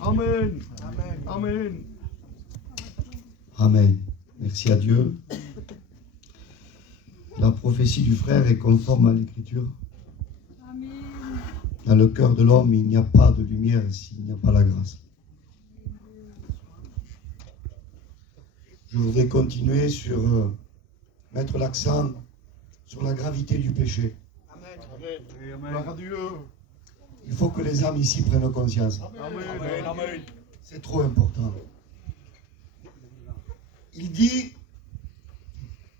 Amen. Amen. Amen. Amen. Merci à Dieu. La prophétie du frère est conforme à l'Écriture. Dans le cœur de l'homme, il n'y a pas de lumière s'il n'y a pas la grâce. Je voudrais continuer sur mettre l'accent sur la gravité du péché. Amen. Amen. Gloire à Dieu. Il faut que les âmes ici prennent conscience. Amen. Amen. C'est trop important. Il dit,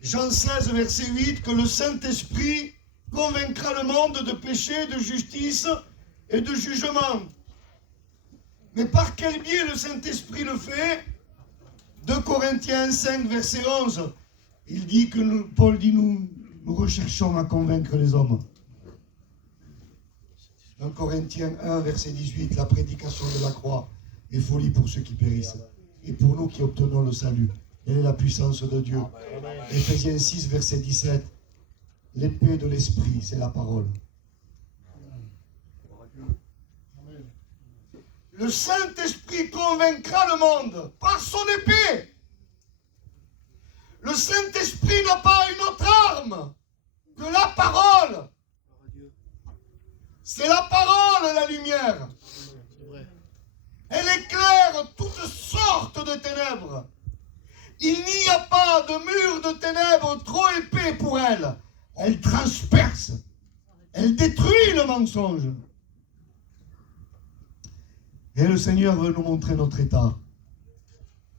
Jean 16, verset 8, que le Saint-Esprit convaincra le monde de péché, de justice et de jugement. Mais par quel biais le Saint-Esprit le fait? 2 Corinthiens 5, verset 11. Il dit que Paul dit, nous recherchons à convaincre les hommes. 1 Corinthiens 1, verset 18, la prédication de la croix est folie pour ceux qui périssent et pour nous qui obtenons le salut. Elle est la puissance de Dieu. Éphésiens 6, verset 17, l'épée de l'esprit, c'est la parole. Le Saint-Esprit convaincra le monde par son épée. Le Saint-Esprit n'a pas une autre arme que la parole. C'est la parole, la lumière. Elle éclaire toutes sortes de ténèbres. Il n'y a pas de mur de ténèbres trop épais pour elle. Elle transperce. Elle détruit le mensonge. Et le Seigneur veut nous montrer notre état.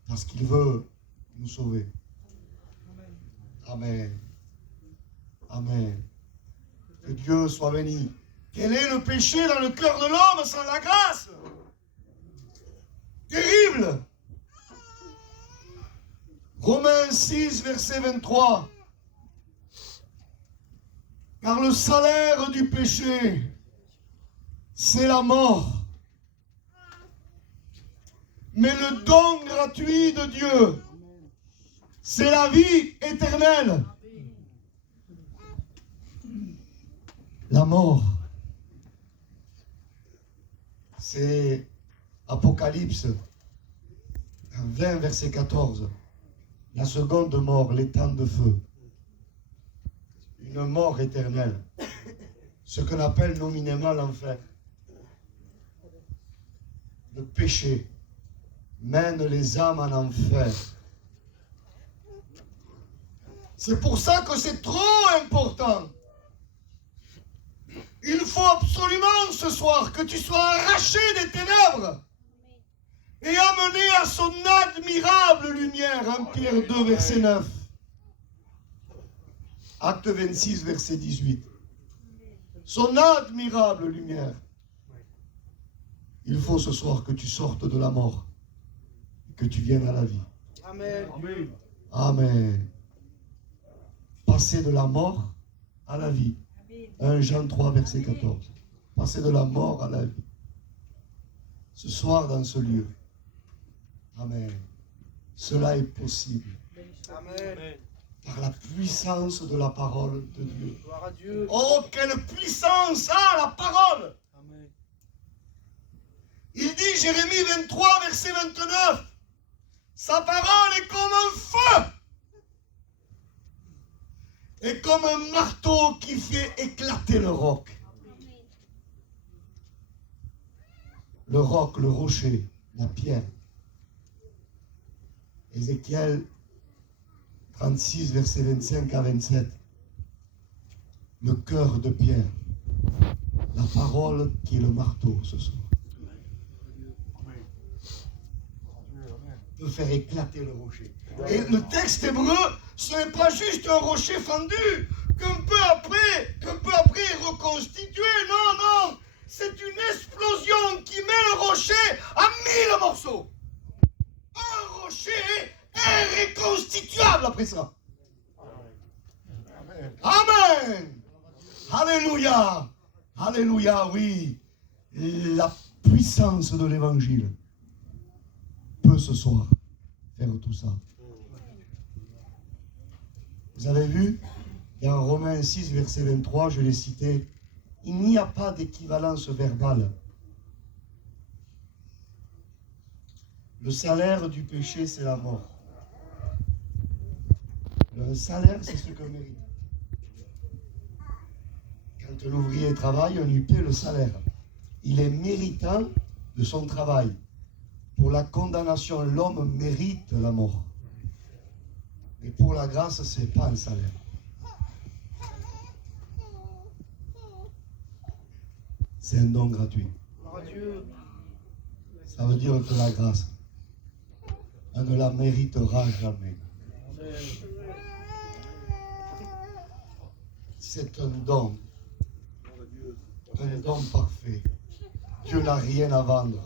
Parce qu'il veut nous sauver. Amen. Amen. Que Dieu soit béni. Quel est le péché dans le cœur de l'homme sans la grâce? Terrible. Romains 6, verset 23. Car le salaire du péché, c'est la mort. Mais le don gratuit de Dieu, c'est la vie éternelle. La mort, c'est Apocalypse 20, verset 14. La seconde mort, l'étang de feu. Une mort éternelle. Ce qu'on appelle nominément l'enfer. Le péché mène les âmes en enfer. C'est pour ça que c'est trop important. Il faut absolument ce soir que tu sois arraché des ténèbres et amené à son admirable lumière. 1 Pierre 2, verset 9. Acte 26, verset 18. Son admirable lumière. Il faut ce soir que tu sortes de la mort et que tu viennes à la vie. Amen. Amen. Amen. Passer de la mort à la vie. 1 Jean 3, verset 14. Passer de la mort à la vie. Ce soir dans ce lieu. Amen. Cela est possible. Amen. Par la puissance de la parole de Dieu. Gloire à Dieu. Oh, quelle puissance a la parole! Amen. Il dit, Jérémie 23, verset 29, sa parole est comme un feu et comme un marteau qui fait éclater le roc. Le roc, le rocher, la pierre. Ézéchiel 36, verset 25 à 27. Le cœur de pierre. La parole qui est le marteau ce soir. Peut faire éclater le rocher. Et le texte hébreu, ce n'est pas juste un rocher fendu qu'un peu après est reconstitué. Non, non. C'est une explosion qui met le rocher à 1000 morceaux. Un rocher est reconstituable après ça. Amen. Alléluia. Alléluia, oui. La puissance de l'évangile peut ce soir faire tout ça. Vous avez vu, dans Romains 6, verset 23, je l'ai cité, il n'y a pas d'équivalence verbale Le salaire du péché, c'est la mort. Le salaire, c'est ce qu'on mérite. Quand l'ouvrier travaille, on lui paie le salaire. Il est méritant de son travail. Pour la condamnation, l'homme mérite la mort. Mais pour la grâce, ce n'est pas un salaire. C'est un don gratuit. Ça veut dire que la grâce, on ne la méritera jamais. C'est un don parfait. Dieu n'a rien à vendre.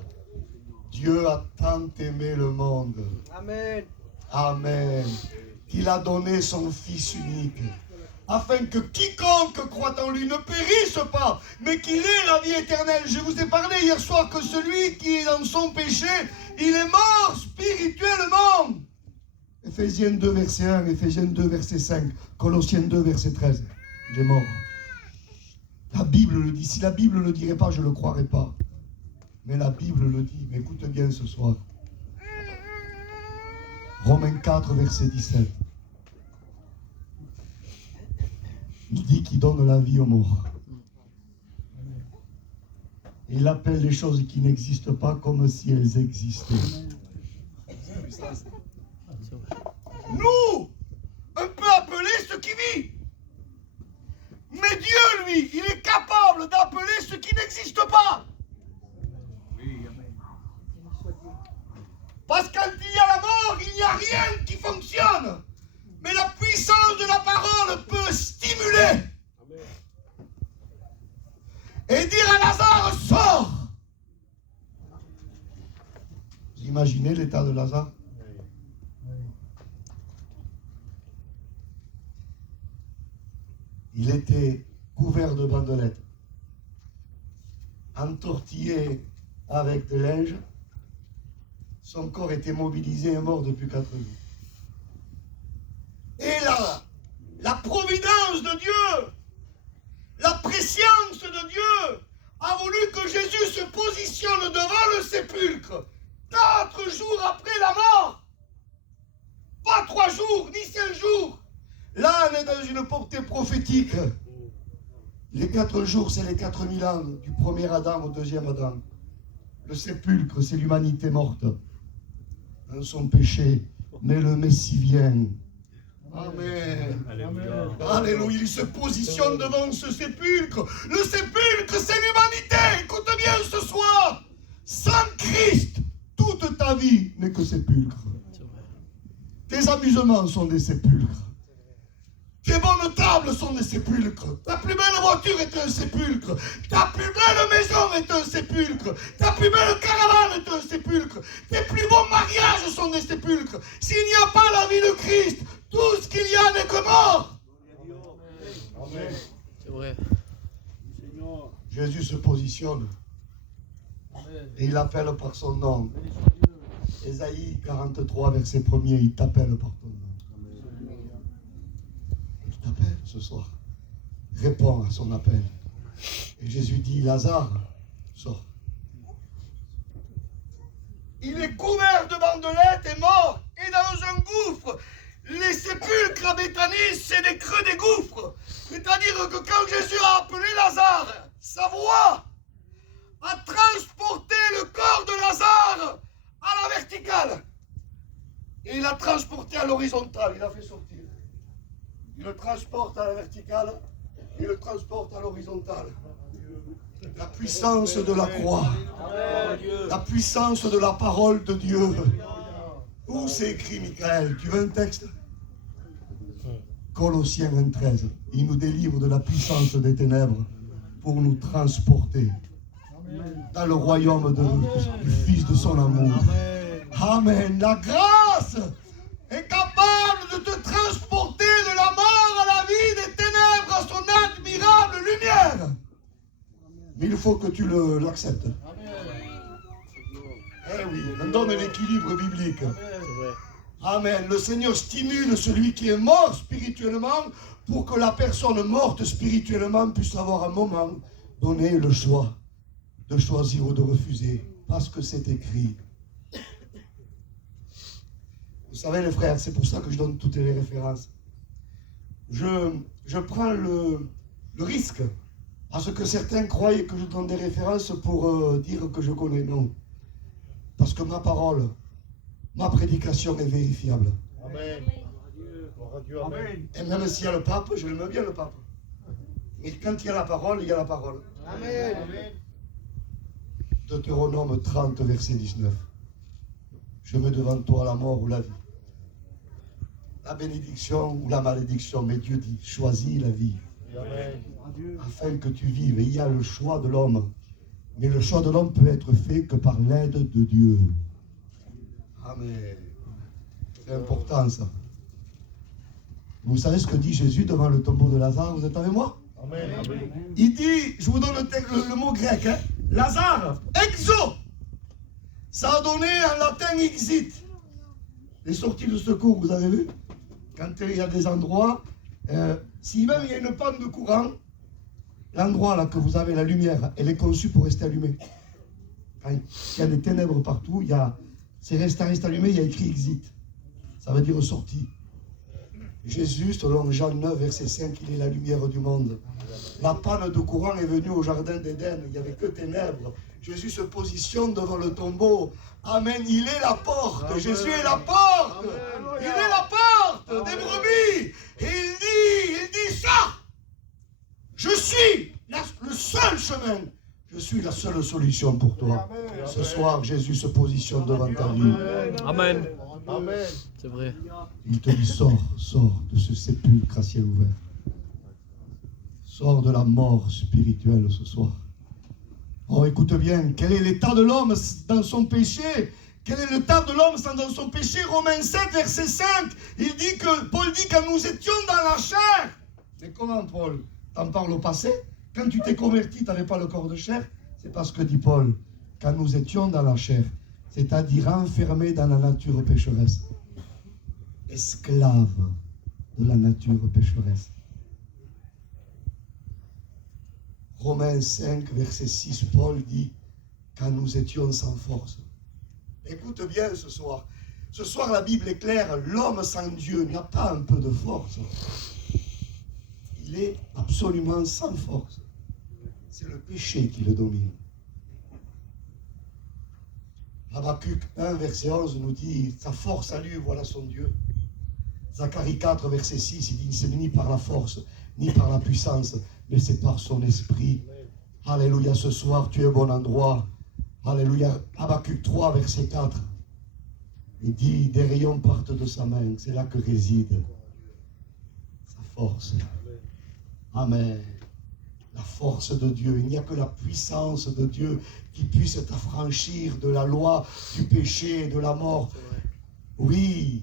Dieu a tant aimé le monde. Amen. Amen. Qu'il a donné son Fils unique, afin que quiconque croit en lui ne périsse pas, mais qu'il ait la vie éternelle. Je vous ai parlé hier soir que celui qui est dans son péché, il est mort spirituellement. Éphésiens 2, verset 1, Éphésiens 2, verset 5, Colossiens 2, verset 13. Il est mort. La Bible le dit. Si la Bible ne le dirait pas, je ne le croirais pas. Mais la Bible le dit. Mais écoute bien ce soir. Romains 4, verset 17. Il dit qu'il donne la vie aux morts. Il appelle les choses qui n'existent pas comme si elles existaient. Nous, on peut appeler ce qui vit. Mais Dieu, lui, il est capable d'appeler ce qui n'existe pas. Parce que quand il y a la mort, il n'y a rien qui fonctionne. Mais la puissance de la parole peut stimuler. Et dire à Lazare, sors. Vous imaginez l'état de Lazare? Il était couvert de bandelettes, entortillé avec de linge. Son corps était mobilisé et mort depuis 4 jours. Et là, la providence de Dieu, la préscience de Dieu a voulu que Jésus se positionne devant le sépulcre 4 jours après la mort. Pas 3 jours, ni 5 jours. Là, on est dans une portée prophétique. Les 4 jours, c'est les 4000 ans du premier Adam au deuxième Adam. Le sépulcre, c'est l'humanité morte dans son péché. Mais le Messie vient. Amen. Alléluia. Alléluia. Il se positionne devant ce sépulcre. Le sépulcre, c'est l'humanité. Écoute bien ce soir. Sans Christ, toute ta vie n'est que sépulcre. Tes amusements sont des sépulcres. Tes bonnes tables sont des sépulcres. Ta plus belle voiture est un sépulcre. Ta plus belle maison est un sépulcre. Ta plus belle caravane est un sépulcre. Tes plus beaux mariages sont des sépulcres. S'il n'y a pas la vie de Christ, tout ce qu'il y a n'est que mort. Amen. C'est vrai. Jésus se positionne. Et il appelle par son nom. Ésaïe 43, verset 1er, il t'appelle par ton nom. Il t'appelle ce soir. Réponds à son appel. Et Jésus dit, Lazare, sors. Il est couvert de bandelettes et mort. Et dans un gouffre. Les sépulcres à Béthanie, c'est des creux des gouffres. C'est-à-dire que quand Jésus a appelé Lazare, sa voix a transporté le corps de Lazare à la verticale. Et il l'a transporté à l'horizontale. Il l'a fait sortir. Il le transporte à la verticale. Il le transporte à l'horizontale. La puissance de la croix. La puissance de la parole de Dieu. Où c'est écrit, Michael? Tu veux un texte? Colossiens 13. Il nous délivre de la puissance des ténèbres pour nous transporter dans le royaume du Fils de son amour. Amen. La grâce est capable de te transporter de la mort à la vie, des ténèbres à son admirable lumière. Mais il faut que tu l'acceptes. Eh oui, on donne l'équilibre biblique. Amen. Le Seigneur stimule celui qui est mort spirituellement pour que la personne morte spirituellement puisse avoir un moment donné le choix de choisir ou de refuser. Parce que c'est écrit. Vous savez les frères, c'est pour ça que je donne toutes les références. Je prends le risque à ce que certains croient que je donne des références pour dire que je connais. Non. Parce que ma parole, ma prédication est vérifiable. Amen. Amen. Et même s'il y a le pape, je l'aime bien le pape. Mais quand il y a la parole, il y a la parole. Amen. Deutéronome 30, verset 19. Je mets devant toi la mort ou la vie. La bénédiction ou la malédiction. Mais Dieu dit, choisis la vie. Amen. Afin que tu vives. Et il y a le choix de l'homme. Mais le choix de l'homme peut être fait que par l'aide de Dieu. Amen. C'est important ça. Vous savez ce que dit Jésus devant le tombeau de Lazare? Vous êtes avec moi? Amen. Il dit, je vous donne le mot grec, hein, Lazare, exo. Ça a donné en latin exit. Les sorties de secours, vous avez vu? Quand il y a des endroits, si même il y a une panne de courant, l'endroit là que vous avez, la lumière, elle est conçue pour rester allumée. Quand il y a des ténèbres partout, c'est resté allumé, il y a écrit exit. Ça veut dire sortie. Jésus, selon Jean 9, verset 5, il est la lumière du monde. La panne de courant est venue au jardin d'Éden, il n'y avait que ténèbres. Jésus se positionne devant le tombeau. Amen, il est la porte. Amen. Jésus est la porte. Amen. Il est la porte des brebis. Et il dit ça. Je suis le seul chemin. Je suis la seule solution pour toi. Amen. Ce soir, Jésus se positionne devant ta vie. Amen. Amen. C'est vrai. Il te dit, sors de ce sépulcre à ciel ouvert. Sors de la mort spirituelle ce soir. Oh, écoute bien, quel est l'état de l'homme dans son péché? Quel est l'état de l'homme dans son péché? Romains 7, verset 5, Paul dit que nous étions dans la chair. Mais comment, Paul? T'en parles au passé? Quand tu t'es converti, tu n'avais pas le corps de chair? C'est parce que dit Paul, quand nous étions dans la chair, c'est-à-dire enfermés dans la nature pécheresse, esclaves de la nature pécheresse. Romains 5, verset 6, Paul dit, quand nous étions sans force. Écoute bien ce soir. Ce soir, la Bible est claire, l'homme sans Dieu n'a pas un peu de force. Il est absolument sans force. C'est le péché qui le domine. Habakkuk 1, verset 11 nous dit, sa force à lui, voilà son Dieu. Zacharie 4, verset 6, il dit, c'est ni par la force, ni par la puissance, mais c'est par son esprit. Alléluia, ce soir, tu es au bon endroit. Alléluia. Habakkuk 3, verset 4. Il dit, des rayons partent de sa main, c'est là que réside sa force. Amen. La force de Dieu. Il n'y a que la puissance de Dieu qui puisse t'affranchir de la loi, du péché et de la mort. Oui,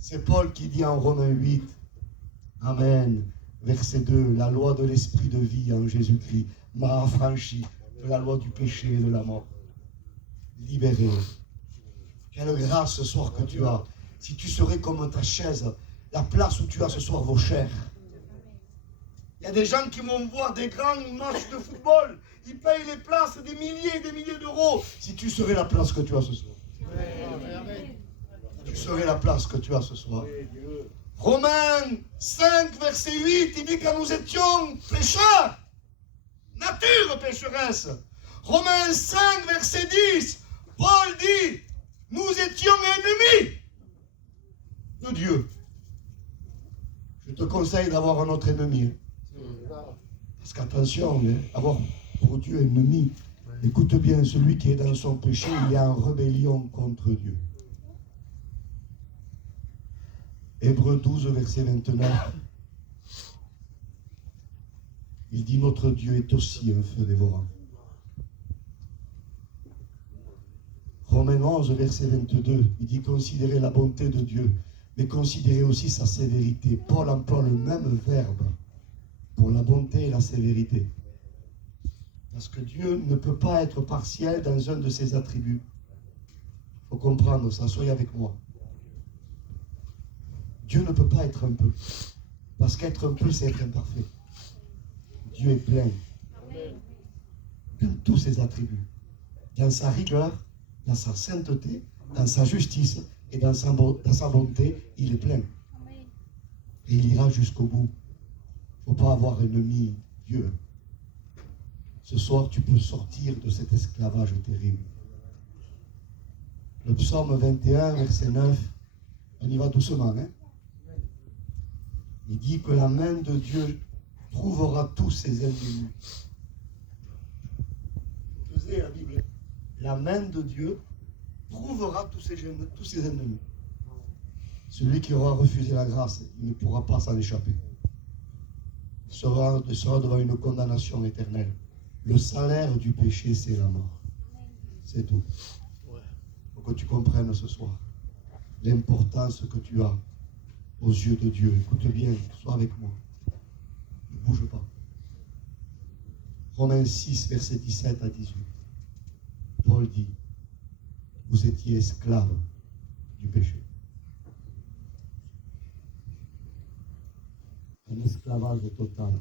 c'est Paul qui dit en Romains 8. Amen. Verset 2. La loi de l'esprit de vie en Jésus-Christ m'a affranchi de la loi du péché et de la mort. Libéré. Quelle grâce ce soir que tu as. Si tu serais comme ta chaise, la place où tu as ce soir vaut cher. Il y a des gens qui vont voir des grands matchs de football. Ils payent les places des milliers et des milliers d'euros. Si tu serais la place que tu as ce soir. Tu serais la place que tu as ce soir. Romains 5, verset 8, il dit que nous étions pécheurs. Nature pécheresse. Romains 5, verset 10, Paul dit, nous étions ennemis de Dieu. Je te conseille d'avoir un autre ennemi. Parce qu'attention, avoir pour Dieu ennemi, écoute bien, celui qui est dans son péché, il est en rébellion contre Dieu. Hébreux 12, verset 29. Il dit, notre Dieu est aussi un feu dévorant. Romains 11, verset 22, il dit, considérez la bonté de Dieu, mais considérez aussi sa sévérité. Paul emploie le même verbe pour la bonté et la sévérité. Parce que Dieu ne peut pas être partiel dans un de ses attributs. Il faut comprendre ça, soyez avec moi. Dieu ne peut pas être un peu. Parce qu'être un peu, c'est être imparfait. Dieu est plein. Dans tous ses attributs. Dans sa rigueur, dans sa sainteté, dans sa justice Et dans sa bonté, il est plein. Et il ira jusqu'au bout. Il ne faut pas avoir ennemi Dieu. Ce soir, tu peux sortir de cet esclavage terrible. Le psaume 21, verset 9, on y va doucement. Hein? Il dit que la main de Dieu trouvera tous ses ennemis. Vous savez la Bible. La main de Dieu trouvera tous ses ennemis. Celui qui aura refusé la grâce, il ne pourra pas s'en échapper. Il sera devant une condamnation éternelle. Le salaire du péché, c'est la mort. C'est tout. Il faut que tu comprennes ce soir l'importance que tu as aux yeux de Dieu. Écoute bien, sois avec moi. Ne bouge pas. Romains 6, versets 17 à 18. Paul dit, vous étiez esclaves du péché. Un esclavage total.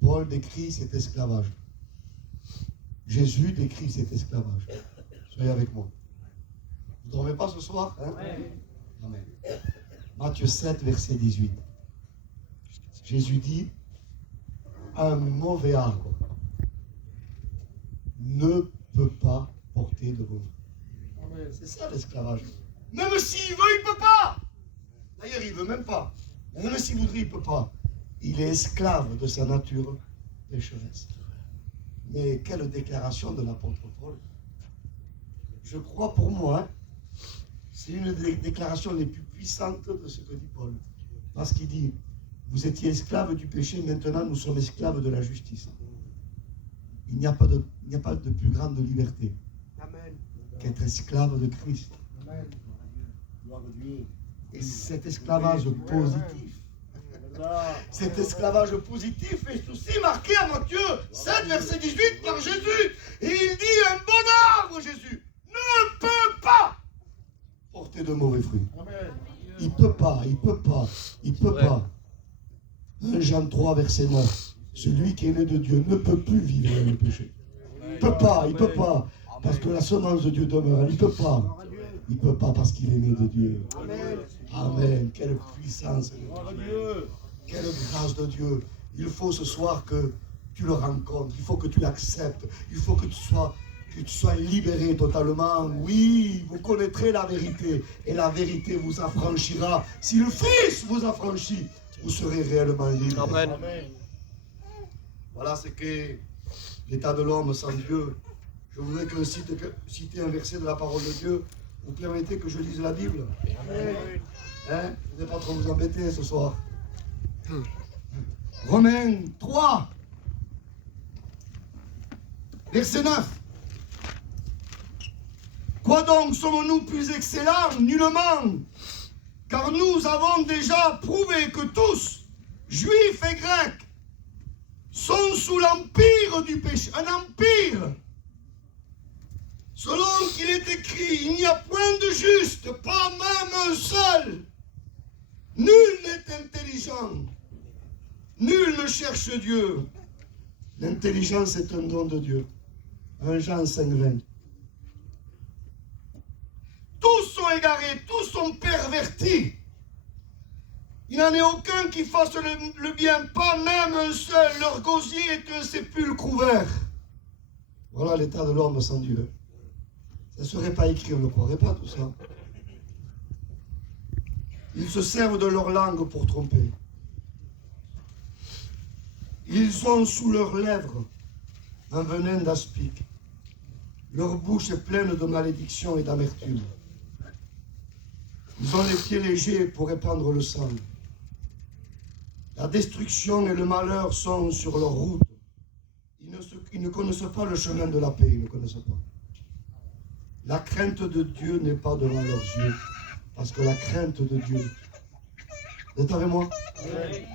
Paul décrit cet esclavage. Jésus décrit cet esclavage. Soyez avec moi. Vous ne dormez pas ce soir, hein? Amen. Matthieu 7, verset 18. Jésus dit, un mauvais arbre ne peut pas porter de bon fruit. C'est ça l'esclavage. Même s'il veut, il ne peut pas. D'ailleurs, il ne veut même pas. Même s'il voudrait, il ne peut pas. Il est esclave de sa nature pécheresse. Mais quelle déclaration de l'apôtre Paul. Je crois pour moi, c'est une des déclarations les plus puissantes de ce que dit Paul. Parce qu'il dit, vous étiez esclaves du péché, maintenant nous sommes esclaves de la justice. Il n'y a pas de plus grande liberté qu'être esclave de Christ. Amen. Gloire à Dieu. Et cet esclavage positif, cet esclavage positif est aussi marqué à Matthieu 7, verset 18 par Jésus. Et il dit, un bon arbre, Jésus, ne peut pas porter de mauvais fruits. Amen. Il ne peut pas, il ne peut pas, il ne peut pas. 1 Jean 3, verset 9. Celui qui est né de Dieu ne peut plus vivre dans le péché. Il ne peut pas, il ne peut pas. Parce que la semence de Dieu demeure. Il ne peut pas. Il ne peut pas parce qu'il est né de Dieu. Amen. Amen. Quelle puissance. Gloire à Dieu. Quelle grâce de Dieu. Il faut ce soir que tu le rencontres. Il faut que tu l'acceptes. Il faut que tu sois libéré totalement. Oui, vous connaîtrez la vérité. Et la vérité vous affranchira. Si le Fils vous affranchit, vous serez réellement libre. Amen. Amen. Voilà ce qu'est l'état de l'homme sans Dieu. Je voudrais que citer un verset de la parole de Dieu. Vous permettez que je lise la Bible? Amen. Hein? Je ne vais pas trop vous embêter ce soir. Romains 3, verset 9. Quoi donc sommes-nous plus excellents? Nullement. Car nous avons déjà prouvé que tous, juifs et grecs, sont sous l'empire du péché. Un empire. Selon qu'il est écrit, il n'y a point de juste, pas même un seul. Nul n'est intelligent. Nul ne cherche Dieu. L'intelligence est un don de Dieu. 1 Jean 5, 20. Tous sont égarés, tous sont pervertis. Il n'en est aucun qui fasse le bien, pas même un seul. Leur gosier est un sépulcre ouvert. Voilà l'état de l'homme sans Dieu. Ça ne serait pas écrit, on ne croirait pas tout ça. Ils se servent de leur langue pour tromper. Ils ont sous leurs lèvres un venin d'aspic. Leur bouche est pleine de malédiction et d'amertume. Ils ont les pieds légers pour répandre le sang. La destruction et le malheur sont sur leur route. Ils ne connaissent pas le chemin de la paix, ils ne connaissent pas. La crainte de Dieu n'est pas devant leurs yeux, parce que la crainte de Dieu, vous êtes avec moi,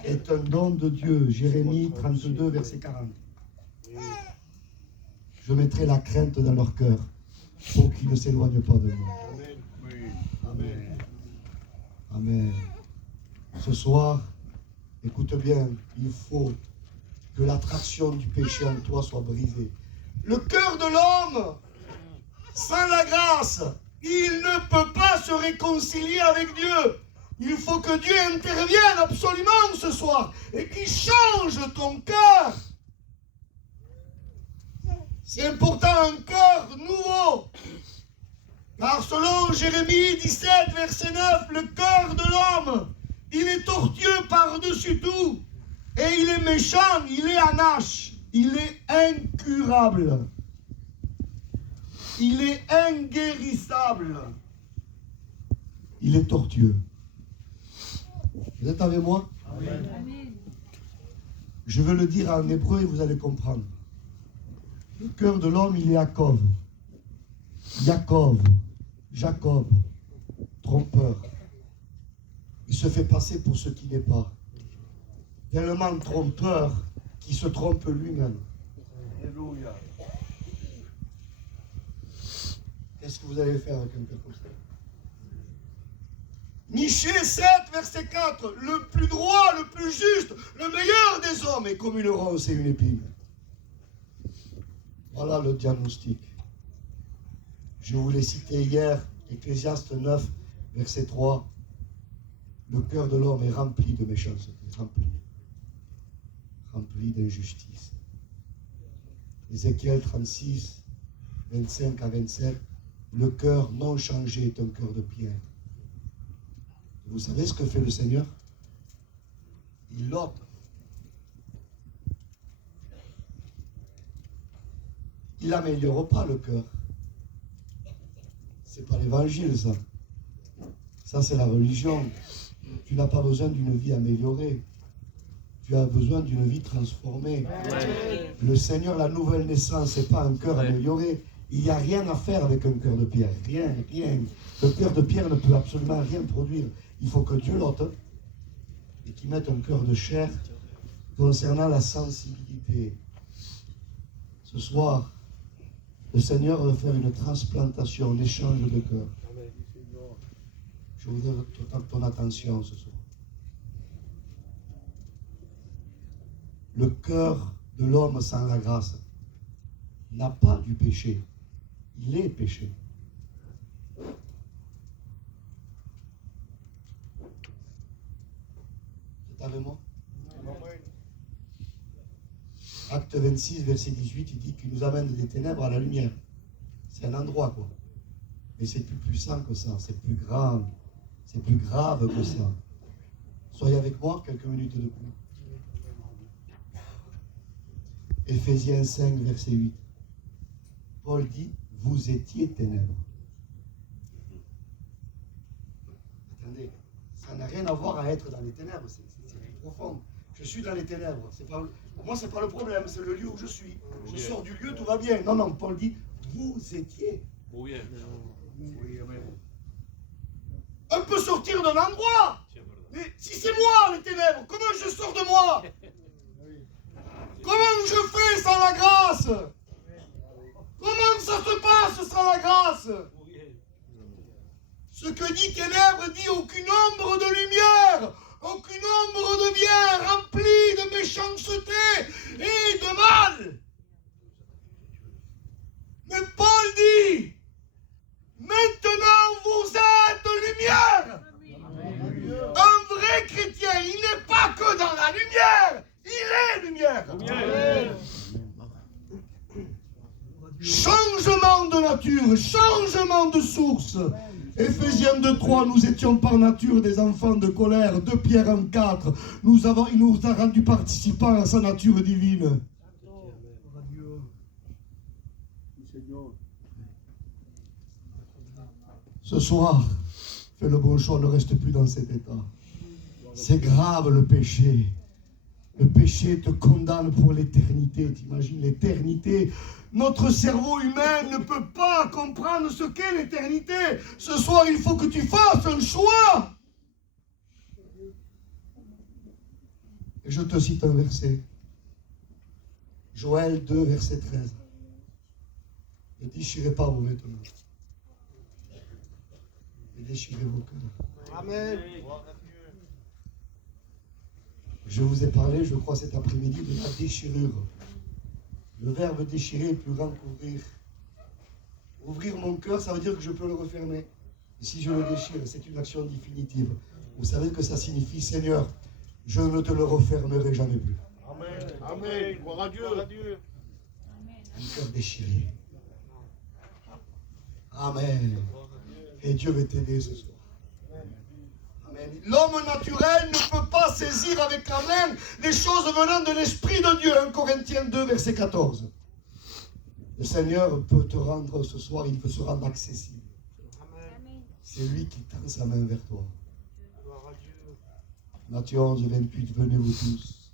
est un don de Dieu. Jérémie 32, verset 40. Je mettrai la crainte dans leur cœur pour qu'ils ne s'éloignent pas de moi. Amen. Amen. Ce soir, écoute bien, il faut que l'attraction du péché en toi soit brisée. Le cœur de l'homme, sans la grâce, il ne peut pas se réconcilier avec Dieu. Il faut que Dieu intervienne absolument ce soir et qu'il change ton cœur. C'est important, un cœur nouveau. Car selon Jérémie 17, verset 9, le cœur de l'homme, il est tortueux par-dessus tout. Et il est méchant, il est anache, il est incurable. Il est inguérissable. Il est tortueux. Vous êtes avec moi? Amen. Je veux le dire en hébreu et vous allez comprendre. Le cœur de l'homme, il est Jacob. Jacob, trompeur. Il se fait passer pour ce qui n'est pas. Tellement trompeur qu'il se trompe lui-même. Alléluia. Qu'est-ce que vous allez faire avec un cœur comme ça? Michée 7, verset 4. Le plus droit, le plus juste, le meilleur des hommes est comme une rose et une épine. Voilà le diagnostic. Je vous l'ai cité hier, Ecclésiaste 9, verset 3. Le cœur de l'homme est rempli de méchanceté, rempli d'injustice. Ézéchiel 36, 25 à 27. Le cœur non changé est un cœur de pierre. Vous savez ce que fait le Seigneur? Il l'ôte. Il n'améliore pas le cœur. C'est pas l'évangile, ça. Ça, c'est la religion. Tu n'as pas besoin d'une vie améliorée. Tu as besoin d'une vie transformée. Ouais. Le Seigneur, la nouvelle naissance, ce n'est pas un cœur amélioré. Il n'y a rien à faire avec un cœur de pierre. Rien. Le cœur de pierre ne peut absolument rien produire. Il faut que Dieu l'ôte et qu'il mette un cœur de chair concernant la sensibilité. Ce soir, le Seigneur veut faire une transplantation, un échange de cœur. Je voudrais ton attention ce soir. Le cœur de l'homme sans la grâce n'a pas du péché. Il est péché. Vous êtes avec moi? Acte 26, verset 18, il dit qu'il nous amène des ténèbres à la lumière. C'est un endroit, quoi. Mais c'est plus puissant que ça, c'est plus grand, c'est plus grave que ça. Soyez avec moi quelques minutes de plus. Éphésiens 5, verset 8. Paul dit, vous étiez ténèbres. Attendez, ça n'a rien à voir à être dans les ténèbres, c'est plus profond. Je suis dans les ténèbres. Pour moi, ce n'est pas le problème, c'est le lieu où je suis. Je sors du lieu, tout va bien. Non, Paul dit, vous étiez. On peut sortir d'un endroit. Mais si c'est moi, les ténèbres, comment je sors de moi? Comment je fais sans la grâce? Comment ça se passe sans la grâce? Ce que dit ténèbres dit aucune ombre de lumière, aucune ombre de bien, remplie de méchanceté et de mal. Mais Paul dit, maintenant vous êtes lumière. Un vrai chrétien, il n'est pas que dans la lumière, il est lumière. Changement de nature, changement de source. Éphésiens 2.3, nous étions par nature des enfants de colère. 2 Pierre 1.4, il nous a rendus participants à sa nature divine. Ce soir, fais le bon choix, ne reste plus dans cet état. C'est grave le péché. Le péché te condamne pour l'éternité. T'imagines l'éternité? Notre cerveau humain ne peut pas comprendre ce qu'est l'éternité. Ce soir, il faut que tu fasses un choix. Et je te cite un verset. Joël 2, verset 13. Ne déchirez pas vos vêtements. Et déchirez vos cœurs. Amen. Je vous ai parlé, je crois, cet après-midi de la déchirure. Le verbe déchirer est plus grand qu'ouvrir. Ouvrir mon cœur, ça veut dire que je peux le refermer. Et si je le déchire, c'est une action définitive. Vous savez que ça signifie, Seigneur, je ne te le refermerai jamais plus. Amen. Amen. Gloire à Dieu. Un cœur déchiré. Amen. Et Dieu veut t'aider ce soir. Amen. L'homme naturel ne peut pas saisir avec la main les choses venant de l'Esprit de Dieu. 1 Corinthiens 2, verset 14. Le Seigneur peut te rendre ce soir, il peut se rendre accessible. C'est lui qui tend sa main vers toi. Matthieu 11, 28, venez-vous tous.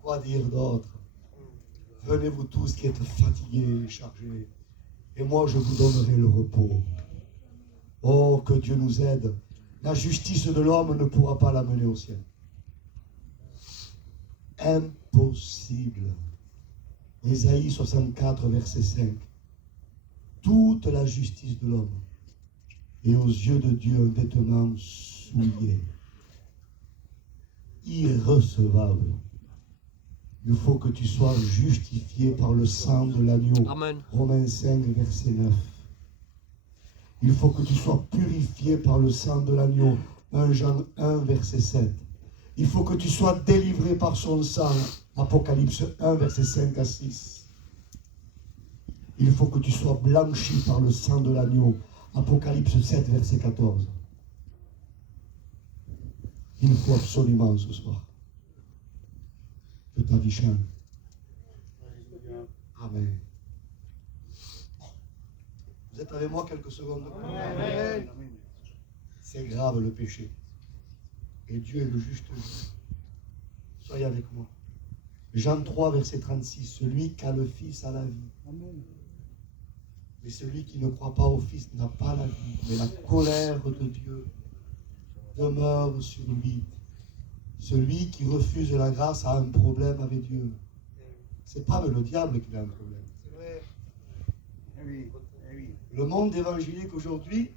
Quoi dire d'autre? Venez-vous tous qui êtes fatigués et chargés, et moi je vous donnerai le repos. Oh, que Dieu nous aide. La justice de l'homme ne pourra pas l'amener au ciel. Impossible. Ésaïe 64, verset 5. Toute la justice de l'homme est aux yeux de Dieu un vêtement souillé, irrecevable. Il faut que tu sois justifié par le sang de l'agneau. Amen. Romains 5, verset 9. Il faut que tu sois purifié par le sang de l'agneau. 1 Jean 1, verset 7. Il faut que tu sois délivré par son sang. Apocalypse 1, verset 5 à 6. Il faut que tu sois blanchi par le sang de l'agneau. Apocalypse 7, verset 14. Il faut absolument ce soir que ta vie change. Amen. Vous êtes avec moi quelques secondes? Amen. C'est grave le péché. Et Dieu est le juste juge. Soyez avec moi. Jean 3, verset 36. Celui qui a le Fils a la vie. Mais celui qui ne croit pas au Fils n'a pas la vie. Mais la colère de Dieu demeure sur lui. Celui qui refuse la grâce a un problème avec Dieu. C'est pas le diable qui a un problème. C'est vrai. Eh oui. Eh oui. Le monde évangélique aujourd'hui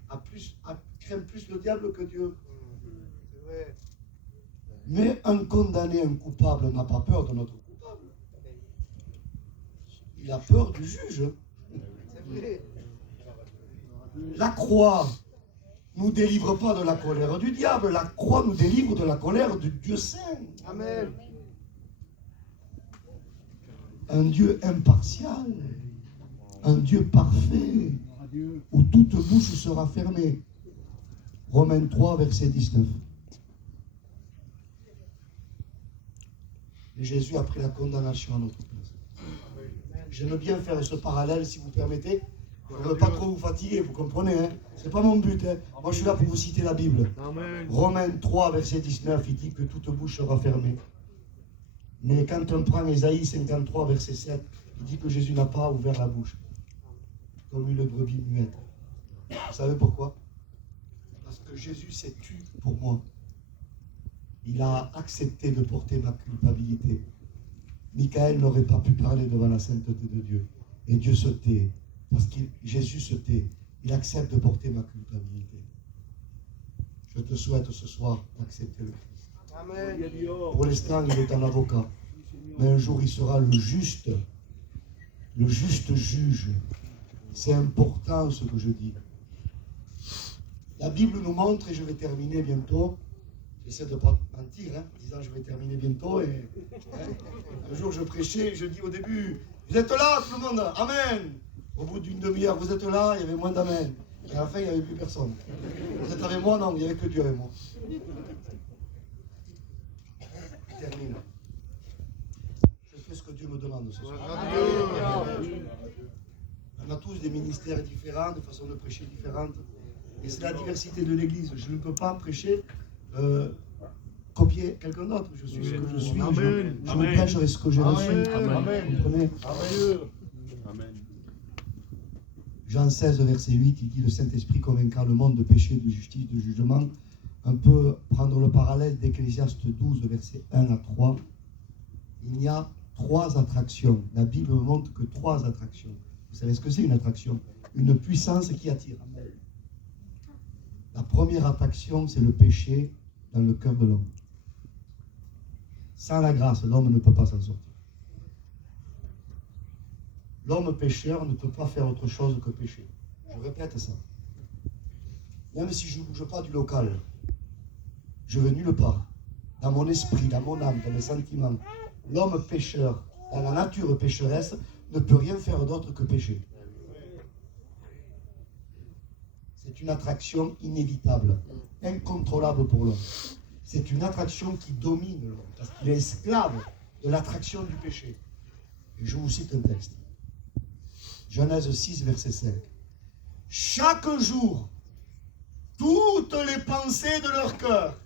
craint plus le diable que Dieu. C'est vrai. Mais un condamné, un coupable n'a pas peur de notre coupable. Il a peur du juge. C'est vrai. La croix nous délivre pas de la colère du diable. La croix nous délivre de la colère du Dieu saint. Amen. Un Dieu impartial. Un Dieu parfait. Où toute bouche sera fermée. Romains 3, verset 19. Et Jésus a pris la condamnation à notre place. J'aime bien faire ce parallèle, si vous permettez. Je ne veux pas trop vous fatiguer, vous comprenez, hein? C'est pas mon but, hein? Moi, je suis là pour vous citer la Bible. Amen. Romains 3, verset 19, il dit que toute bouche sera fermée. Mais quand on prend Ésaïe 53, verset 7, il dit que Jésus n'a pas ouvert la bouche, comme une brebis muette. Vous savez pourquoi? Parce que Jésus s'est tu pour moi. Il a accepté de porter ma culpabilité. Michael n'aurait pas pu parler devant la sainteté de Dieu. Et Dieu se tait. Parce que Jésus se tait. Il accepte de porter ma culpabilité. Je te souhaite ce soir d'accepter le Christ. Amen. Pour l'instant, il est un avocat. Mais un jour, il sera le juste juge. C'est important ce que je dis. La Bible nous montre, et je vais terminer bientôt, j'essaie de ne pas mentir, hein, en disant je vais terminer bientôt, et un jour je prêchais, je dis au début, vous êtes là tout le monde, Amen. Au bout d'une demi-heure, vous êtes là, il y avait moins d'Amen. Et à la fin, il n'y avait plus personne. Vous êtes avec moi? Non, il n'y avait que Dieu avec moi. Je termine. Je fais ce que Dieu me demande ce soir. On a tous des ministères différents, des façons de prêcher différentes. Et c'est la diversité de l'Église. Je ne peux pas prêcher, copier quelqu'un d'autre. Je suis ce que je suis. Amen. Je vous prêcherai ce que j'ai reçu. Amen. Vous comprenez? Amen. Jean 16, verset 8, il dit « Le Saint-Esprit convaincra le monde de péché, de justice, de jugement. » On peut prendre le parallèle d'Ecclésiaste 12, verset 1 à 3. Il y a 3 attractions. La Bible montre que 3 attractions. Vous savez ce que c'est une attraction? Une puissance qui attire. La première attraction, c'est le péché dans le cœur de l'homme. Sans la grâce, l'homme ne peut pas s'en sortir. L'homme pécheur ne peut pas faire autre chose que pécher. Je répète ça. Même si je ne bouge pas du local, je vais nulle part. Dans mon esprit, dans mon âme, dans mes sentiments, l'homme pécheur, dans la nature pécheresse, ne peut rien faire d'autre que pécher. C'est une attraction inévitable, incontrôlable pour l'homme. C'est une attraction qui domine l'homme, parce qu'il est esclave de l'attraction du péché. Et je vous cite un texte. Genèse 6, verset 5. Chaque jour, toutes les pensées de leur cœur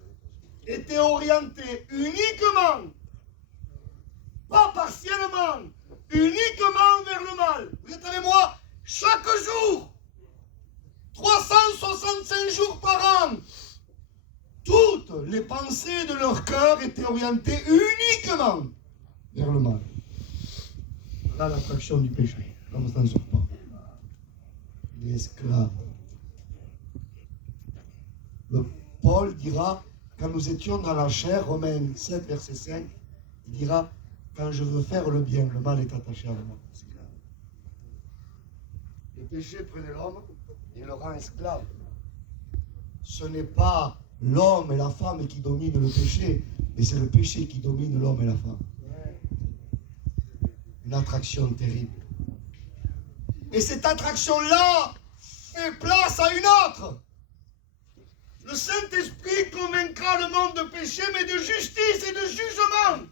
étaient orientées uniquement, pas partiellement, uniquement vers le mal. Vous êtes avec moi? Chaque jour, 365 jours par an, toutes les pensées de leur cœur étaient orientées uniquement vers le mal. Là, l'attraction du péché. L'homme ne s'en sort pas. Il est esclave. Le Paul dira, quand nous étions dans la chair, Romains 7, verset 5, il dira, quand je veux faire le bien, le mal est attaché à moi. Le péché prenait l'homme et le rend esclave. Ce n'est pas l'homme et la femme qui dominent le péché, mais c'est le péché qui domine l'homme et la femme. Une attraction terrible. Et cette attraction-là fait place à une autre. Le Saint-Esprit convaincra le monde de péché, mais de justice et de jugement.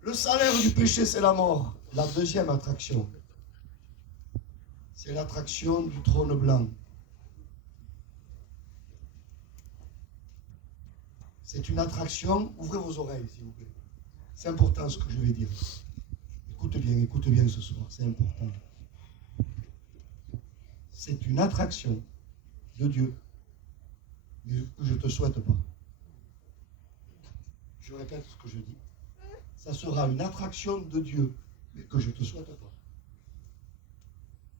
Le salaire du péché, c'est la mort. La deuxième attraction, c'est l'attraction du trône blanc. C'est une attraction, ouvrez vos oreilles s'il vous plaît. C'est important ce que je vais dire. Écoute bien ce soir, c'est important. C'est une attraction de Dieu, mais que je ne te souhaite pas. Je répète ce que je dis. Ça sera une attraction de Dieu, mais que je ne te souhaite pas.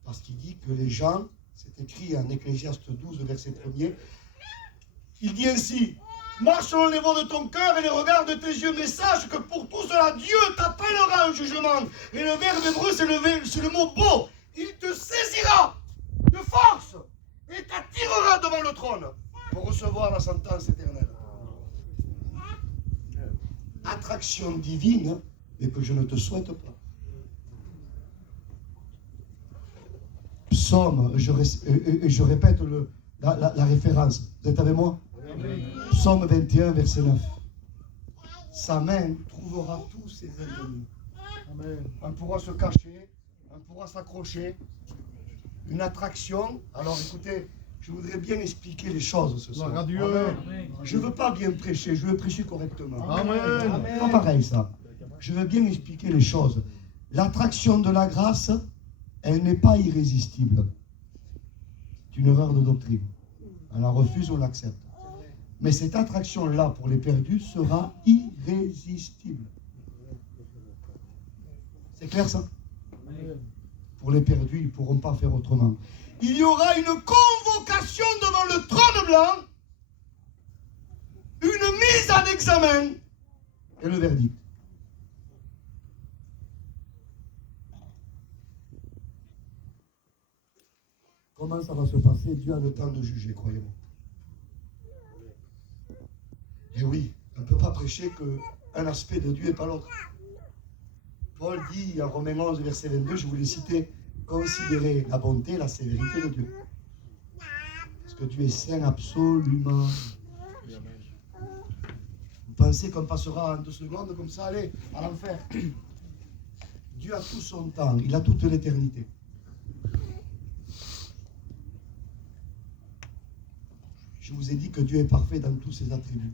Parce qu'il dit que les gens, c'est écrit en Ecclésiaste 12, verset 1er, il dit ainsi, marche selon les voies de ton cœur et les regards de tes yeux, mais sache que pour tout cela, Dieu t'appellera un jugement. Et le verbe hébreu, c'est le mot beau. Il te saisira de force et t'attirera devant le trône pour recevoir la sentence éternelle. Attraction divine, mais que je ne te souhaite pas. Psaume, je répète la référence. Vous êtes avec moi? Psaume 21, verset 9. Sa main trouvera tous ses ennemis. On pourra se cacher, on pourra s'accrocher. Une attraction. Alors écoutez, je voudrais bien expliquer les choses ce soir. Je ne veux pas bien prêcher, je veux prêcher correctement. Amen. Pas pareil ça. Je veux bien expliquer les choses. L'attraction de la grâce, elle n'est pas irrésistible. C'est une erreur de doctrine. On la refuse, on l'accepte. Mais cette attraction-là pour les perdus sera irrésistible. C'est clair ça? Pour les perdus, ils ne pourront pas faire autrement. Il y aura une convocation devant le trône blanc, une mise en examen et le verdict. Comment ça va se passer? Dieu a le temps de juger, croyez-moi. Et oui, on ne peut pas prêcher qu'un aspect de Dieu et pas l'autre. Paul dit en Romains 11, verset 22, je vous l'ai cité, considérez la bonté et la sévérité de Dieu. Parce que Dieu est saint absolument. Vous pensez qu'on passera en 2 secondes comme ça, allez, à l'enfer? Dieu a tout son temps, il a toute l'éternité. Je vous ai dit que Dieu est parfait dans tous ses attributs.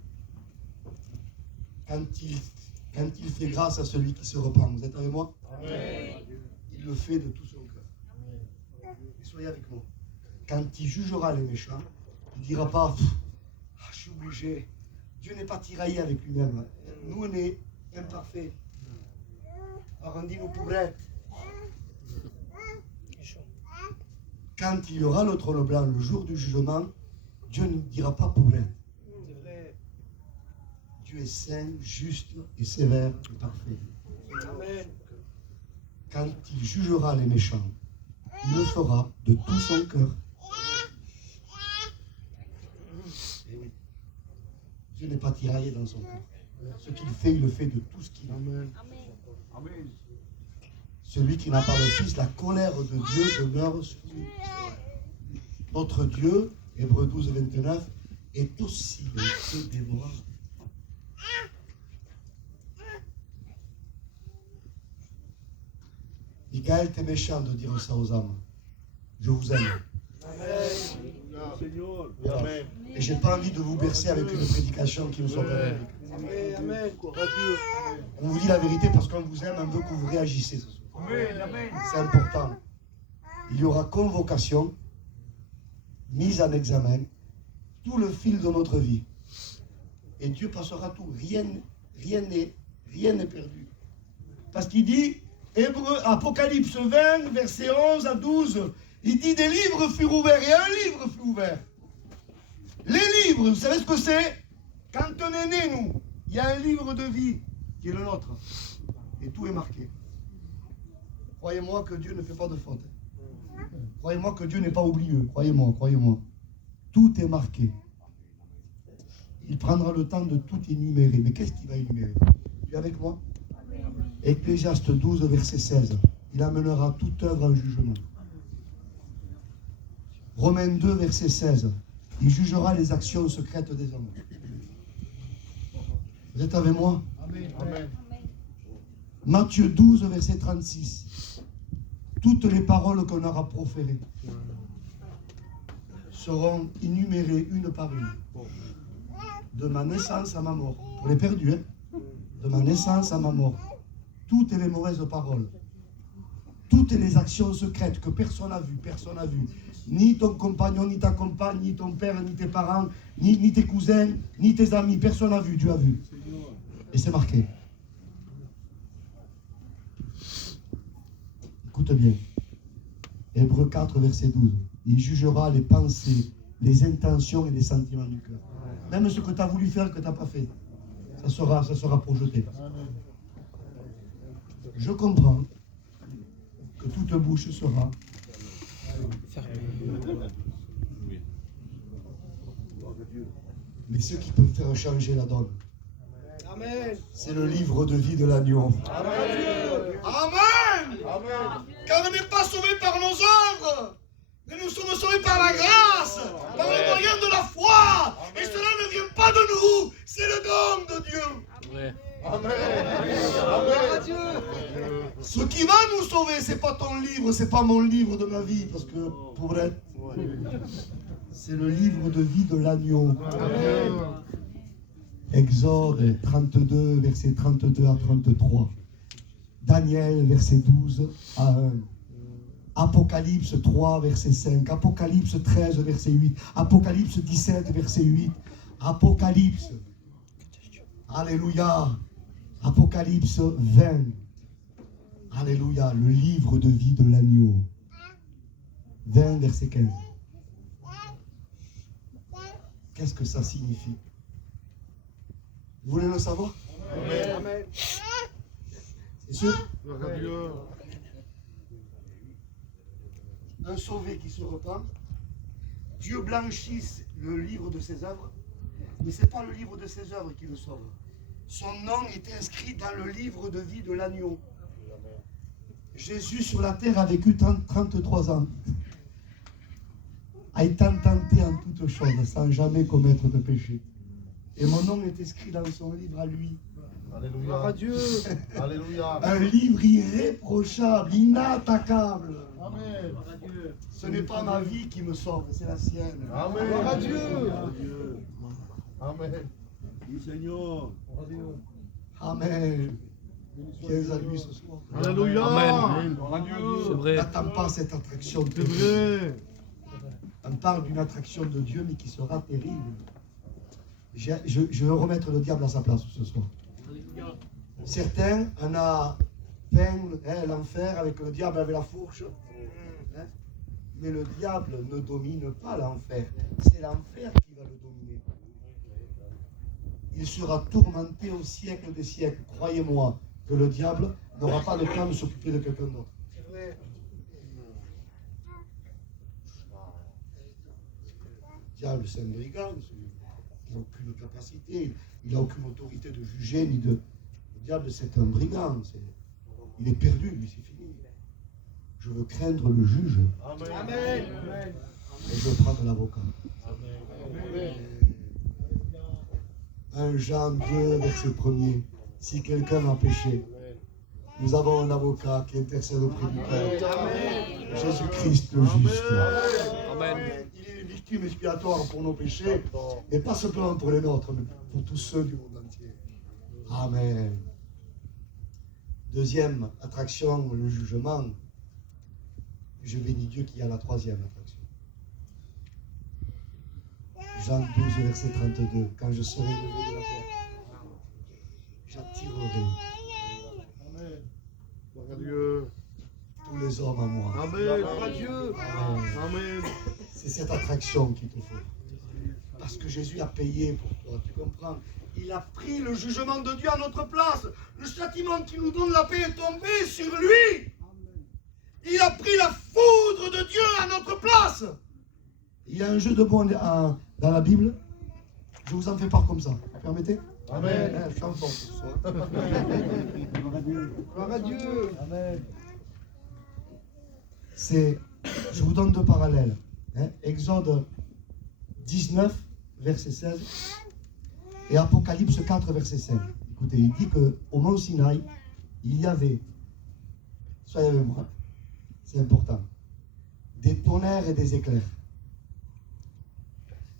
Quand il fait grâce à celui qui se repent, vous êtes avec moi? Amen. Il le fait de tout son cœur. Et soyez avec moi. Quand il jugera les méchants, il ne dira pas je suis obligé. Dieu n'est pas tiraillé avec lui-même. Nous, on est imparfaits. Alors on dit nous pourrêtes. Quand il y aura le trône blanc, le jour du jugement, Dieu ne dira pas pourrêtes. Dieu est saint, juste et sévère et parfait. Amen. quand il jugera les méchants, il le fera de tout son cœur. Et oui. Dieu n'est pas tiraillé dans son cœur. Ce qu'il fait, il le fait de tout ce qu'il a. Amen. Celui qui n'a pas le Fils, la colère de Dieu demeure sur lui. Notre Dieu, Hébreux 12, 29, est aussi le feu dévorant. Michael, t'es méchant de dire ça aux âmes. Je vous aime. Seigneur. Voilà. Amen. Et j'ai pas envie de vous bercer avec une prédication qui ne soit pas biblique. Amen. On vous dit la vérité parce qu'on vous aime, on veut que vous réagissez ce soir. Amen. C'est important. Il y aura convocation, mise en examen, tout le fil de notre vie. Et Dieu passera tout. Rien n'est perdu. Parce qu'il dit, Apocalypse 20, versets 11 à 12, il dit des livres furent ouverts et un livre fut ouvert. Les livres, vous savez ce que c'est? Quand on est né, nous, il y a un livre de vie qui est le nôtre. Et tout est marqué. Croyez-moi que Dieu ne fait pas de faute. Croyez-moi que Dieu n'est pas oublieux. Croyez-moi, croyez-moi. Tout est marqué. Il prendra le temps de tout énumérer. Mais qu'est-ce qu'il va énumérer? Tu es avec moi? Ecclésiaste 12, verset 16. Il amènera toute œuvre en jugement. Romains 2, verset 16. Il jugera les actions secrètes des hommes. Vous êtes avec moi? Amen. Matthieu 12, verset 36. Toutes les paroles qu'on aura proférées seront énumérées une par une. De ma naissance à ma mort. Pour les perdus, hein? De ma naissance à ma mort. Toutes les mauvaises paroles. Toutes les actions secrètes que personne n'a vues, personne n'a vues. Ni ton compagnon, ni ta compagne, ni ton père, ni tes parents, ni tes cousins, ni tes amis. Personne n'a vu, Dieu a vu. Et c'est marqué. Écoute bien. Hébreux 4, verset 12. Il jugera les pensées, les intentions et les sentiments du cœur. Même ce que tu as voulu faire, que tu n'as pas fait. Ça sera projeté. Je comprends que toute bouche sera mais ce qui peut faire changer la donne, c'est le livre de vie de l'agneau. Amen. Car on n'est pas sauvé par nos œuvres, mais nous sommes sauvés par la grâce, par le moyen de la foi. Et cela ne vient pas de nous, c'est le don de Dieu. Ce qui va nous sauver, c'est pas ton livre, c'est pas mon livre de ma vie, parce que pour être, c'est le livre de vie de l'agneau. Exode 32, verset 32 à 33. Daniel, verset 12 à 1. Apocalypse 3, verset 5. Apocalypse 13, verset 8. Apocalypse 17, verset 8. Apocalypse. Alléluia. Apocalypse 20. Alléluia. Le livre de vie de l'agneau. 20, verset 15. Qu'est-ce que ça signifie? Vous voulez le savoir? Amen. C'est sûr? Un sauvé qui se repent, Dieu blanchisse le livre de ses œuvres, mais ce n'est pas le livre de ses œuvres qui le sauve. Son nom est inscrit dans le livre de vie de l'agneau. Jésus sur la terre a vécu 33 ans, a été tenté en toutes choses sans jamais commettre de péché. Et mon nom est inscrit dans son livre à lui. Alléluia. Dieu. Alléluia. Un livre irréprochable, inattaquable. Amen. Ce n'est pas ma vie qui me sauve, c'est la sienne. Amen. Dieu. Amen. Oui, Seigneur. Amen. Viens à lui ce soir. Alléluia. Amen. C'est vrai. N'attends pas cette attraction. C'est vrai. On parle d'une attraction de Dieu, mais qui sera terrible. Je veux remettre le diable à sa place ce soir. Certains, on a peint l'enfer avec le diable avec la fourche. Hein? Mais le diable ne domine pas l'enfer. C'est l'enfer qui va le dominer. Il sera tourmenté au siècle des siècles. Croyez-moi que le diable n'aura pas le temps de s'occuper de quelqu'un d'autre. Le diable, c'est un brigand, il n'a aucune capacité, il n'a aucune autorité de juger, ni de... Le diable, c'est un brigand, il est perdu, lui, c'est fini. Je veux craindre le juge. Amen. Et je veux prendre l'avocat. Amen. 1 Jean 2, verset 1er. Si quelqu'un a péché, nous avons un avocat qui intercède auprès du Père. Jésus-Christ le juste. Amen. Il est une victime expiatoire pour nos péchés, et pas simplement pour les nôtres, mais pour tous ceux du monde entier. Amen. Deuxième attraction, le jugement. Je bénis Dieu qui a la troisième attraction. Jean 12, verset 32. Quand je serai levé de la terre, j'attirerai Amen. Gloire à Dieu. tous les hommes à moi. Amen. Gloire à Dieu. Amen. Amen. C'est cette attraction qu'il te faut. Parce que Jésus a payé pour toi, tu comprends? Il a pris le jugement de Dieu à notre place. Le châtiment qui nous donne la paix est tombé sur lui. Il a pris la foudre de Dieu à notre place. Il y a un jeu de mots dans la Bible. Je vous en fais part comme ça. Vous permettez? Amen. Je suis en forme ce soir. Gloire à Dieu. Amen. Je vous donne deux parallèles. Exode 19, verset 16, et Apocalypse 4, verset 5. Écoutez, il dit qu'au mont Sinaï, il y avait, soyez avec moi, c'est important, des tonnerres et des éclairs.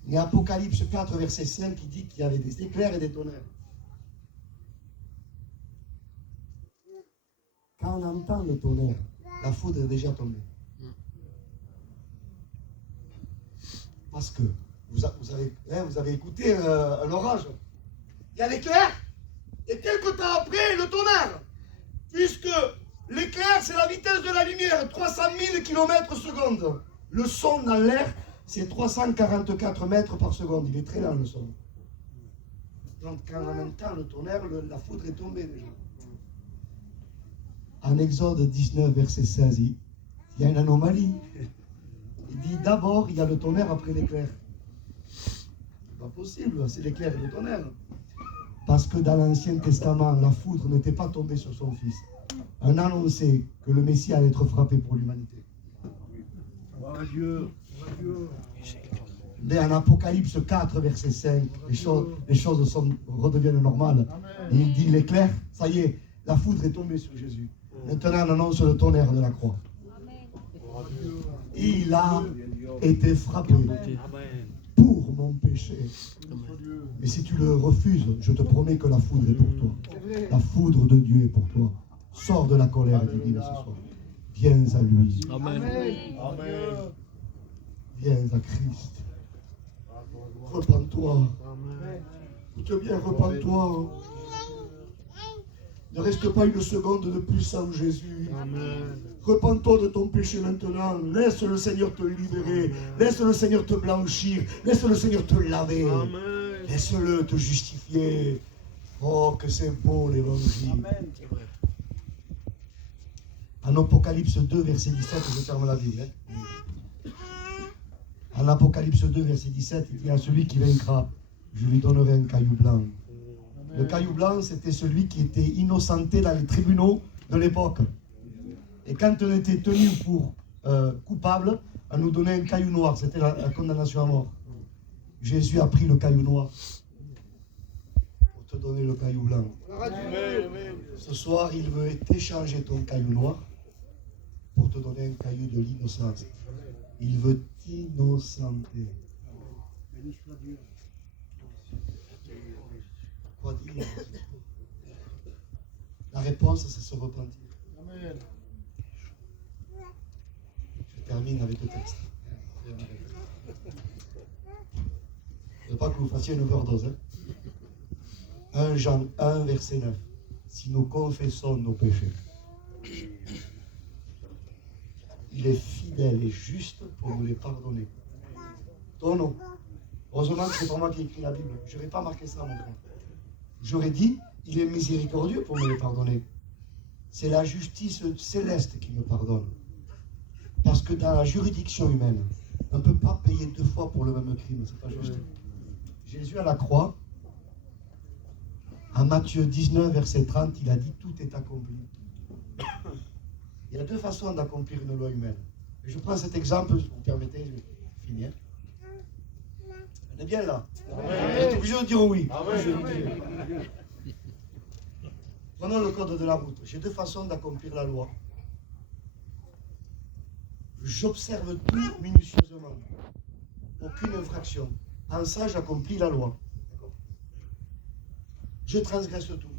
Et Apocalypse 4, verset 5, il dit qu'il y avait des éclairs et des tonnerres. Quand on entend le tonnerre, la foudre est déjà tombée. Parce que vous avez écouté un orage. Il y a l'éclair, et quelque temps après, le tonnerre. Puisque l'éclair, c'est la vitesse de la lumière, 300 000 km/s. Le son dans l'air, c'est 344 mètres par seconde. Il est très lent, le son. Donc, quand on entend le tonnerre, la foudre est tombée déjà. En Exode 19, verset 16, il y a une anomalie. Il dit d'abord, il y a le tonnerre après l'éclair. C'est pas possible, c'est l'éclair et le tonnerre. Parce que dans l'Ancien Testament, la foudre n'était pas tombée sur son fils. On annonçait que le Messie allait être frappé pour l'humanité. Gloire à Dieu. Mais en Apocalypse 4, verset 5, les choses redeviennent normales. Et il dit l'éclair, ça y est, la foudre est tombée sur Jésus. Maintenant, on annonce le tonnerre de la croix. Il a été frappé pour mon péché. Mais si tu le refuses, je te promets que la foudre est pour toi. La foudre de Dieu est pour toi. Sors de la colère divine ce soir. Viens à lui. Amen. Amen. Viens à Christ. Repends-toi. Écoute bien, repends-toi. Ne reste pas une seconde de plus sans Jésus. Repends-toi de ton péché maintenant. Laisse le Seigneur te libérer. Laisse le Seigneur te blanchir. Laisse le Seigneur te laver. Laisse-le te justifier. Oh, que c'est beau l'évangile. En Apocalypse 2, verset 17, je ferme la Bible. En Apocalypse 2, verset 17, il dit à celui qui vaincra, je lui donnerai un caillou blanc. Le caillou blanc, c'était celui qui était innocenté dans les tribunaux de l'époque. Et quand on était tenu pour coupable, on nous donnait un caillou noir. C'était la condamnation à mort. Jésus a pris le caillou noir pour te donner le caillou blanc. Ce soir, il veut échanger ton caillou noir pour te donner un caillou de l'innocence. Il veut t'innocenter. Quoi dire? La réponse, c'est se repentir. Amen. Je termine avec le texte. Je ne veux pas que vous fassiez une overdose. 1 Jean 1, verset 9. Si nous confessons nos péchés, il est fidèle et juste pour nous les pardonner. Ton nom. Heureusement que c'est pas moi qui ai écrit la Bible. Je n'aurais pas marqué ça, mon frère. J'aurais dit, il est miséricordieux pour me les pardonner. c'est la justice céleste qui me pardonne. Parce que dans la juridiction humaine, on ne peut pas payer 2 fois pour le même crime, c'est pas juste. Jésus à la croix, en Matthieu 19, verset 30, il a dit tout est accompli. Il y a 2 façons d'accomplir une loi humaine. Et je prends cet exemple, si vous me permettez, je vais finir. On est bien là. Vous êtes obligé de dire oui. Prenons le code de la route. J'ai 2 façons d'accomplir la loi. J'observe tout minutieusement. Aucune infraction. En ça, j'accomplis la loi. Je transgresse tout.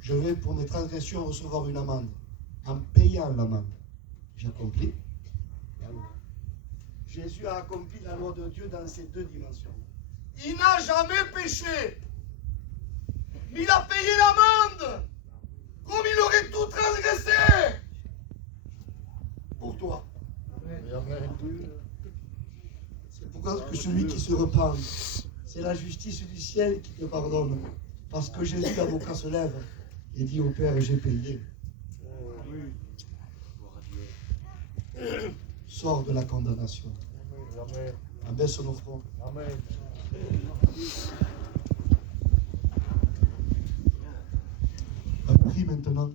Je vais pour mes transgressions recevoir une amende. En payant l'amende, j'accomplis la loi. Jésus a accompli la loi de Dieu dans ces 2 dimensions. Il n'a jamais péché. Mais il a payé l'amende. Comme il aurait tout transgressé. Pour toi. C'est pourquoi que celui qui se repent, c'est la justice du ciel qui te pardonne. Parce que Jésus, l'avocat, se lève et dit au Père, j'ai payé. Sors de la condamnation. Abaisse nos fronts. Prie maintenant.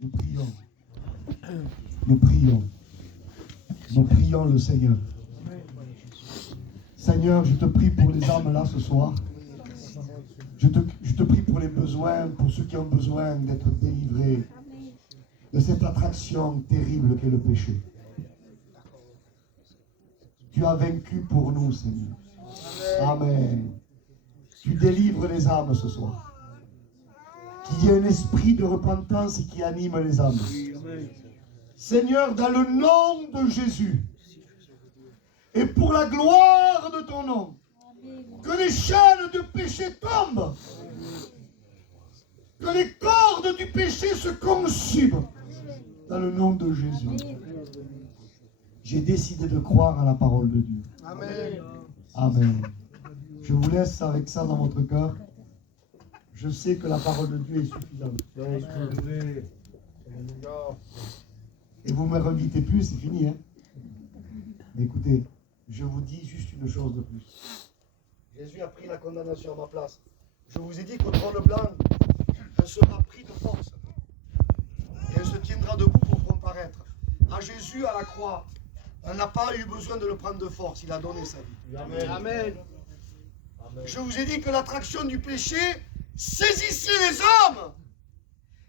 Nous prions. Nous prions. Nous prions le Seigneur. Seigneur, je te prie pour les âmes là ce soir. Je te prie pour les besoins, pour ceux qui ont besoin d'être délivrés de cette attraction terrible qu'est le péché. Tu as vaincu pour nous, Seigneur. Amen. Tu délivres les âmes ce soir. Qu'il y ait un esprit de repentance qui anime les âmes. Seigneur, dans le nom de Jésus, et pour la gloire de ton nom, que les chaînes de péché tombent, que les cordes du péché se consument, dans le nom de Jésus. J'ai décidé de croire à la parole de Dieu. Amen. Amen. Je vous laisse avec ça dans votre cœur. Je sais que la parole de Dieu est suffisante. Et vous ne me remitez plus, c'est fini. Hein? Mais écoutez, je vous dis juste une chose de plus. Jésus a pris la condamnation à ma place. Je vous ai dit qu'au trône blanc, elle sera prise de force. Et elle se tiendra debout pour comparaître. À Jésus, à la croix, on n'a pas eu besoin de le prendre de force. Il a donné sa vie. Amen. Amen. Je vous ai dit que l'attraction du péché saisissait les hommes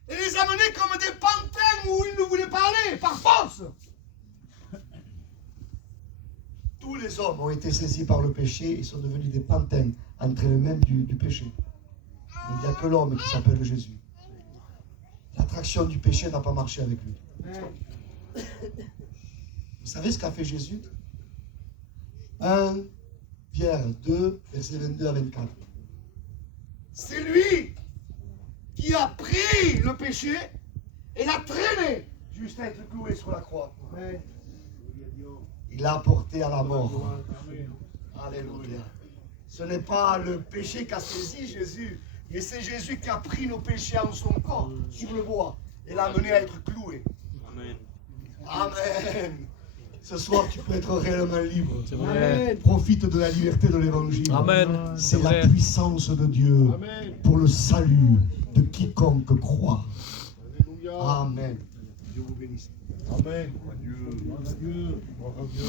et les amenait comme des pantins où ils ne voulaient pas aller, par force. Tous les hommes ont été saisis par le péché et sont devenus des pantins entre les mains du péché. Il n'y a que l'homme qui s'appelle Jésus. L'attraction du péché n'a pas marché avec lui. Vous savez ce qu'a fait Jésus? 1 Pierre 2, versets 22 à 24. C'est lui qui a pris le péché et l'a traîné jusqu'à être cloué sur la croix. Il l'a apporté à la mort. Alléluia. Ce n'est pas le péché qu'a saisi Jésus, mais c'est Jésus qui a pris nos péchés en son corps sur le bois et l'a amené à être cloué. Amen. Ce soir, tu peux être réellement libre. Amen. Profite de la liberté de l'évangile. Amen. C'est la puissance de Dieu pour le salut de quiconque croit. Amen. Dieu vous bénisse. Amen. Gloire à Dieu. Gloire à Dieu.